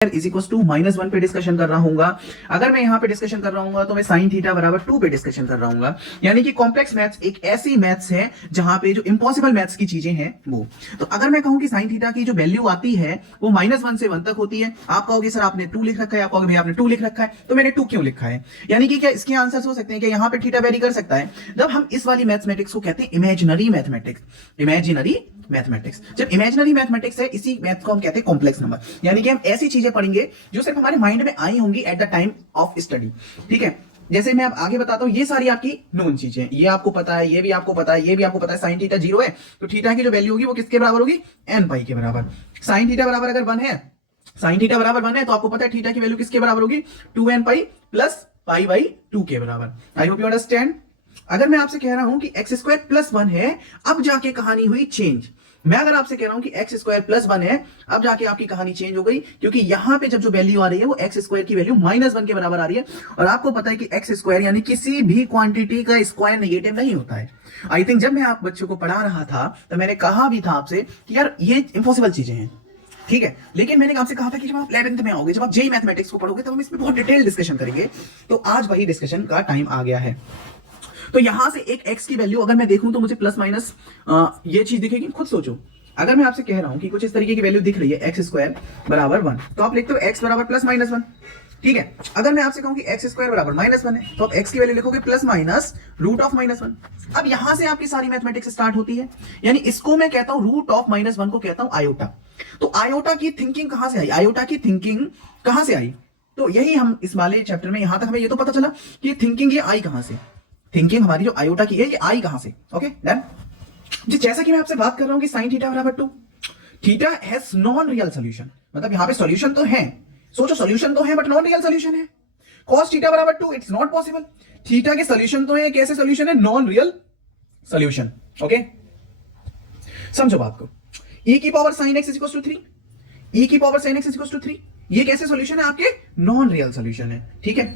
Is equal to -1 पे discussion कर रहा हूंगा। अगर मैं यहाँ पे डिस्कशन कर रहा हूँ तो मैं साइन थीटा बराबर 2 पे डिस्कशन कर रहा हूँ। यानी कि कॉम्प्लेक्स मैथ्स एक ऐसी मैथ्स है जहां पे जो इंपॉसिबल मैथ्स की चीजें हैं वो। तो अगर मैं कहूं कि साइन थीटा की जो वैल्यू आती है वो -1 से 1 तक होती है, आप कहोगे सर आपने 2 लिख रखा है, आप कहोगे भैया आपने 2 लिख रखा है, तो मैंने 2 क्यों लिखा है? यानी कि क्या इसके आंसर हो सकते हैं कि यहाँ पे थीटा वेरी कर सकता है। जब हम इस वाली मैथमेटिक्स को कहते हैं इमेजिनरी मैथमेटिक्स। इमेजिनरी मैथमेटिक्स, जब इमेजिनरी मैथमेटिक्स है इसी मैथ को हम कहते हैं कॉम्प्लेक्स नंबर। यानी कि हम ऐसी चीजें पढ़ेंगे जो सिर्फ हमारे माइंड में आई होंगी at the time of study. ठीक है, जैसे मैं अब आगे बताता हूं, ये सारी आपकी नोन चीजें, ये आपको पता है, ये भी आपको पता है, ये भी आपको पता है। साइन थीटा 0 है तो थीटा की जो वैल्यू होगी वो किसके बराबर होगी? n पाई के बराबर। साइन थीटा बराबर अगर 1 है, साइन थीटा बराबर 1 है तो आपको पता है थीटा की वैल्यू किसके बराबर होगी? 2n pi plus pi by 2 के बराबर। I hope you understand. अगर मैं आपसे कह रहा हूं कि x² + 1 है, अब जाके कहानी हुई चेंज। मैं अगर आपसे कह रहा हूं कि x² + 1 है, अब जाके आपकी कहानी चेंज हो गई, क्योंकि यहां पे जब जो वैल्यू आ रही है वो x² की वैल्यू -1 के बराबर आ रही है। और आपको पता है कि x² यानी किसी भी क्वांटिटी का स्क्वायर नेगेटिव नहीं होता है। आई थिंक जब मैं आप बच्चों को पढ़ा रहा था तो मैंने कहा भी था आपसे कि यार ये इंपॉसिबल चीजें हैं, ठीक है। लेकिन मैंने आपसे कहा था कि जब आप 11th में आओगे, जब आप जेई मैथमेटिक्स को पढ़ोगे, तो हम इसमें बहुत डिटेल डिस्कशन करेंगे। तो आज वही डिस्कशन का टाइम आ गया है। तो यहां से एक x की वैल्यू अगर मैं देखूं तो मुझे प्लस माइनस ये चीज दिखेगी। खुद सोचो, अगर मैं आपसे कह रहा हूं कि कुछ इस तरीके की वैल्यू दिख रही है x² बराबर 1, तो आप लिखते हो x बराबर +-1। ठीक है, अगर मैं आपसे कहूं कि x² बराबर -1 है तो आप x की वैल्यू लिखोगे +-√(-1). अब यहां से आपकी सारी मैथमेटिक्स स्टार्ट होती है। यानी इसको मैं कहता हूं √(-1) को कहता हूं आयोटा। तो आयोटा की थिंकिंग कहां से आई? आयोटा की थिंकिंग कहां से आई? तो यही हम इस वाले चैप्टर में, यहां तक हमें ये तो पता चला कि थिंकिंग ये आई कहां से। थिंकिंग हमारी जो आयोटा की है ये आई कहां से? Okay done. जैसा कि मैं आपसे बात कर रहा हूं कि साइन थीटा बराबर 2, theta has non real solution. मतलब यहां पे सॉल्यूशन तो है, सोचो सॉल्यूशन तो है बट नॉन रियल सॉल्यूशन है। cos थीटा बराबर 2 इट्स नॉट पॉसिबल। थीटा के सॉल्यूशन तो है, कैसे सॉल्यूशन है? Non real solution. ओके, समझो बात को। e की पावर sin x = 3, e की पावर sin x = 3, ये कैसे सॉल्यूशन है? आपके नॉन रियल सॉल्यूशन है। ठीक है,